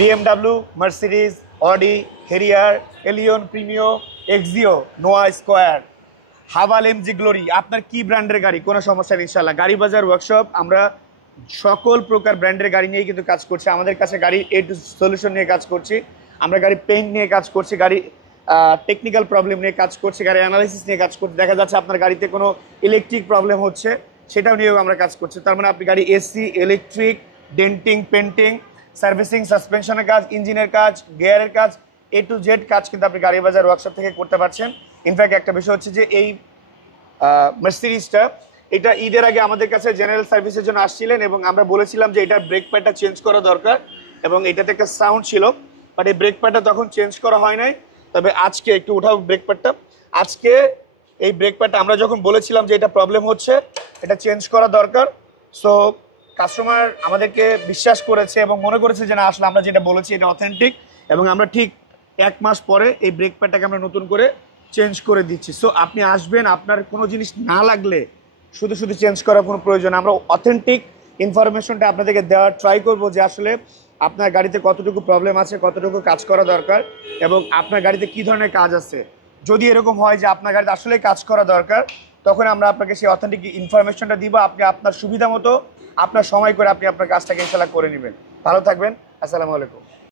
BMW, Mercedes, Audi, Harrier, Allion, Premio, Axio, Noah square, Haval, MG Glory, আপনার কি ব্র্যান্ডের গাড়ি কোনো সমস্যা নেই ইনশাল্লাহ। গাড়ি বাজার ওয়ার্কশপ আমরা সকল প্রকার ব্র্যান্ডের গাড়ি নিয়ে কিন্তু কাজ করছি। আমাদের কাছে গাড়ি এ টু সলিউশন নিয়ে কাজ করছি, আমরা গাড়ি পেইন্ট নিয়ে কাজ করছি, গাড়ি টেকনিক্যাল প্রবলেম নিয়ে কাজ করছি, গাড়ি অ্যানালাইসিস নিয়ে কাজ করছি। দেখা যাচ্ছে আপনার গাড়িতে কোনো ইলেকট্রিক প্রবলেম হচ্ছে, সেটাও নিয়েও আমরা কাজ করছি। তার মানে আপনি গাড়ি AC, electric, denting, painting, servicing, সাসপেনশনের কাজ, ইঞ্জিনের কাজ, গিয়ারের কাজ, এ টু জেড কাজ কিন্তু আপনি গাড়ি বাজার ওয়ার্কশপ থেকে করতে পারছেন। ইনফ্যাক্ট একটা বিষয় হচ্ছে যে এই মার্সিডিজটা এটা ঈদের আগে আমাদের কাছে জেনারেল সার্ভিসের জন্য আসছিলেন এবং আমরা বলেছিলাম যে এটার ব্রেক প্যাডটা চেঞ্জ করা দরকার এবং এটাতে একটা সাউন্ড ছিল, বাট এই ব্রেক প্যাডটা তখন চেঞ্জ করা হয় নাই। তবে আজকে একটু উঠাও ব্রেক প্যাডটা, আজকে এই ব্রেক প্যাডটা আমরা যখন বলেছিলাম যে এটা প্রবলেম হচ্ছে, এটা চেঞ্জ করা দরকার, সো কাস্টমার আমাদেরকে বিশ্বাস করেছে এবং মনে করেছে যে না আসলে আমরা যেটা বলেছি এটা অথেন্টিক, এবং আমরা ঠিক 1 মাস পরে এই ব্রেক প্যাডটাকে আমরা নতুন করে চেঞ্জ করে দিচ্ছি। সো আপনি আসবেন, আপনার কোনো জিনিস না লাগলে শুধু শুধু চেঞ্জ করার কোনো প্রয়োজন, আমরা অথেন্টিক ইনফরমেশনটা আপনাদেরকে দেওয়ার ট্রাই করবো যে আসলে আপনার গাড়িতে কতটুকু প্রবলেম আছে, কতটুকু কাজ করা দরকার এবং আপনার গাড়িতে কী ধরনের কাজ আছে। যদি এরকম হয় যে আপনার গাড়িতে আসলে কাজ করা দরকার, তখন আমরা আপনাকে সেই অথেন্টিক ইনফরমেশনটা দিব, আপনি আপনার সুবিধা মতো আপনার সময় করে আপনি আপনার কাজটাকে ইনশাল্লাহ করে নেবেন। ভালো থাকবেন, আসসালামু আলাইকুম।